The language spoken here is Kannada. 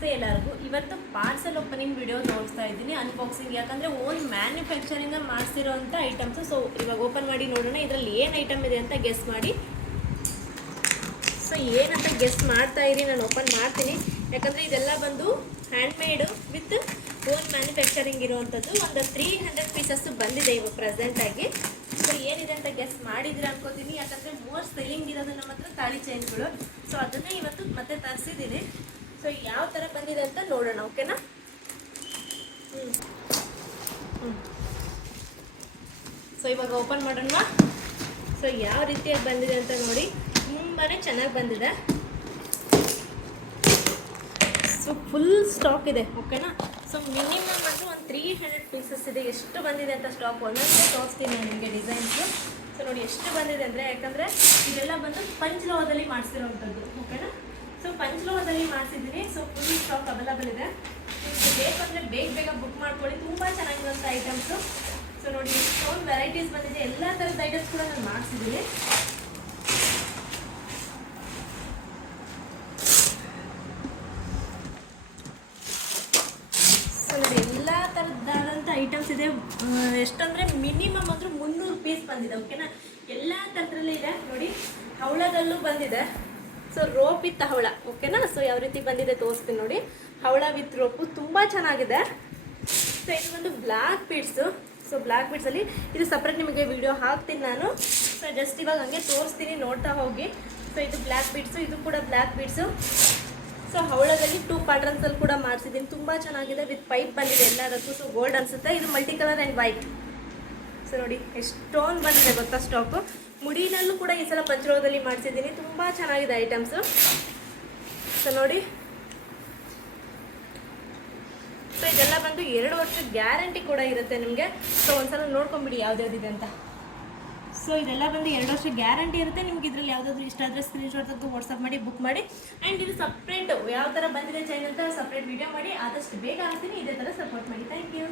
ನಮಸ್ತೆ ಎಲ್ಲರಿಗೂ. ಇವತ್ತು ಪಾರ್ಸಲ್ ಓಪನಿಂಗ್ ವಿಡಿಯೋ ತೋರಿಸ್ತಾ ಇದ್ದೀನಿ, ಅನ್ಬಾಕ್ಸಿಂಗ್. ಯಾಕಂದರೆ ಓನ್ ಮ್ಯಾನುಫ್ಯಾಕ್ಚರಿಂಗಲ್ಲಿ ಮಾಡಿಸಿರೋಂಥ ಐಟಮ್ಸು. ಸೊ ಇವಾಗ ಓಪನ್ ಮಾಡಿ ನೋಡೋಣ ಇದರಲ್ಲಿ ಏನು ಐಟಮ್ ಇದೆ ಅಂತ ಗೆಸ್ ಮಾಡಿ. ಸೊ ಏನಂತ ಗೆಸ್ ಮಾಡ್ತಾ ಇರಿ, ನಾನು ಓಪನ್ ಮಾಡ್ತೀನಿ. ಯಾಕಂದರೆ ಇದೆಲ್ಲ ಬಂದು ಹ್ಯಾಂಡ್ಮೇಡು ವಿತ್ ಓನ್ ಮ್ಯಾನುಫ್ಯಾಕ್ಚರಿಂಗ್ ಇರುವಂಥದ್ದು. ಒಂದು 300 ಪೀಸಸ್ಸು ಬಂದಿದೆ ಇವಾಗ ಪ್ರೆಸೆಂಟಾಗಿ. ಸೊ ಏನಿದೆ ಅಂತ ಗೆಸ್ ಮಾಡಿದ್ರೆ ಅನ್ಕೋತೀನಿ. ಯಾಕಂದರೆ ಮೋಸ್ಟ್ ಸೆಲ್ಲಿಂಗ್ ಇರೋದು ನಮ್ಮ ಹತ್ರ ತಾಳಿ ಚೈನ್ಗಳು. ಸೊ ಅದನ್ನೇ ಇವತ್ತು ಮತ್ತೆ ತರಿಸಿದ್ದೀನಿ. ಸೊ ಯಾವ ಥರ ಬಂದಿದೆ ಅಂತ ನೋಡೋಣ, ಓಕೆನಾ? ಸೊ ಇವಾಗ ಓಪನ್ ಮಾಡೋಣ. ಸೊ ಯಾವ ರೀತಿಯಾಗಿ ಬಂದಿದೆ ಅಂತ ನೋಡಿ. ತುಂಬಾ ಚೆನ್ನಾಗಿ ಬಂದಿದೆ. ಸೊ ಫುಲ್ ಸ್ಟಾಕ್ ಇದೆ, ಓಕೆನಾ? ಸೊ ಮಿನಿಮಮ್ ಅಂದರೆ ಒಂದು 300 ಪೀಸಸ್ ಇದೆ. ಎಷ್ಟು ಬಂದಿದೆ ಅಂತ ಸ್ಟಾಕ್ ಒಂದೊಂದೇ ತೋರಿಸ್ತೀನಿ ನಾನು ನಿಮಗೆ ಡಿಸೈನ್ಸು. ಸೊ ನೋಡಿ ಎಷ್ಟು ಬಂದಿದೆ ಅಂದರೆ, ಯಾಕಂದರೆ ಇದೆಲ್ಲ ಬಂದು ಪಂಚಲೋಹದಲ್ಲಿ ಮಾಡಿಸಿರೋವಂಥದ್ದು, ಓಕೆನಾ? ಸೊ ಪಂಚಲೋಹದಲ್ಲಿ ಮಾಡಿಸಿದ್ದೀನಿ. ಸೊ ಫುಲ್ ಸ್ಟಾಕ್ ಅವೈಲಬಲ್ ಇದೆ. ನಿಮಗೆ ಬೇಕಂದರೆ ಬೇಗ ಬುಕ್ ಮಾಡ್ಕೊಳ್ಳಿ. ತುಂಬ ಚೆನ್ನಾಗಿರುವಂಥ ಐಟಮ್ಸು. ಸೊ ನೋಡಿ ಎಷ್ಟೊಂದು ವೆರೈಟೀಸ್ ಬಂದಿದೆ. ಎಲ್ಲ ಥರದ ಐಟಮ್ಸ್ ಕೂಡ ನಾನು ಮಾಡಿಸಿದ್ದೀನಿ. ಎಲ್ಲ ಥರದ್ದಾದಂಥ ಐಟಮ್ಸ್ ಇದೆ. ಎಷ್ಟಂದರೆ ಮಿನಿಮಮ್ ಅಂದರೆ 300 ಪೀಸ್ ಬಂದಿದೆ, ಓಕೆನಾ? ಎಲ್ಲ ಥರದ್ರಲ್ಲಿ ಇದೆ ನೋಡಿ. ಹವಳದಲ್ಲೂ ಬಂದಿದೆ. ಸೊ ರೋಪ್ ವಿತ್ ಹವಳ, ಓಕೆನಾ? ಸೊ ಯಾವ ರೀತಿ ಬಂದಿದೆ ತೋರಿಸ್ತೀನಿ ನೋಡಿ. ಹವಳ ವಿತ್ ರೋಪು ತುಂಬ ಚೆನ್ನಾಗಿದೆ. ಸೊ ಇದು ಒಂದು ಬ್ಲ್ಯಾಕ್ ಬೀಡ್ಸು. ಸೊ ಬ್ಲ್ಯಾಕ್ ಬೀಡ್ಸಲ್ಲಿ ಇದು ಸಪ್ರೇಟ್ ನಿಮಗೆ ವಿಡಿಯೋ ಹಾಕ್ತೀನಿ ನಾನು. ಸೊ ಜಸ್ಟ್ ಇವಾಗ ಹಂಗೆ ತೋರಿಸ್ತೀನಿ, ನೋಡ್ತಾ ಹೋಗಿ. ಸೊ ಇದು ಬ್ಲ್ಯಾಕ್ ಬೀಡ್ಸು, ಇದು ಕೂಡ ಬ್ಲ್ಯಾಕ್ ಬೀಡ್ಸು. ಸೊ ಹವಳದಲ್ಲಿ 2 ಪ್ಯಾಟರ್ನ್ಸಲ್ಲಿ ಕೂಡ ಮಾಡಿಸಿದ್ದೀನಿ. ತುಂಬ ಚೆನ್ನಾಗಿದೆ. ವಿತ್ ಪೈಪ್ ಬಂದಿದೆ ಎಲ್ಲದಕ್ಕೂ. ಸೊ ಗೋಲ್ಡ್ ಅನಿಸುತ್ತೆ. ಇದು multi colour and white. So ನೋಡಿ ಎಷ್ಟೊಂದು ಬಂದಿದೆ ಗೊತ್ತಾ ಸ್ಟಾಕು. ಮುಡಿನಲ್ಲೂ ಕೂಡ ಈ ಸಲ ಪಂಚಲೋಹದಲ್ಲಿ ಮಾಡಿಸಿದ್ದೀನಿ. ತುಂಬ ಚೆನ್ನಾಗಿದೆ ಐಟಮ್ಸು. ಸೊ ನೋಡಿ. ಸೊ ಇದೆಲ್ಲ ಬಂದು 2 ವರ್ಷ ಗ್ಯಾರಂಟಿ ಕೂಡ ಇರುತ್ತೆ ನಿಮಗೆ. ಸೊ ಒಂದ್ಸಲ ನೋಡ್ಕೊಂಬಿಡಿ ಯಾವ್ದ್ಯಾವ್ದಿದೆ ಅಂತ. ಸೊ ಇದೆಲ್ಲ ಬಂದು 2 ವರ್ಷ ಗ್ಯಾರಂಟಿ ಇರುತ್ತೆ. ನಿಮ್ಗೆ ಇದರಲ್ಲಿ ಯಾವುದಾದ್ರೂ ಇಷ್ಟ ಆದರೆ ಸ್ಕ್ರೀನ್ಶಾಟ್ ತೆಗೆದು ವಾಟ್ಸಪ್ ಮಾಡಿ ಬುಕ್ ಮಾಡಿ. ಆ್ಯಂಡ್ ಇದು ಸಪ್ರೇಟ್ ಯಾವ ಥರ ಬಂದಿದೆ ಚೈನ್ ಅಂತ ಸಪ್ರೇಟ್ ವಿಡಿಯೋ ಮಾಡಿ ಆದಷ್ಟು ಬೇಗ ಆಗ್ತೀನಿ. ಇದೇ ಥರ ಸಪೋರ್ಟ್ ಮಾಡಿ. Thank you.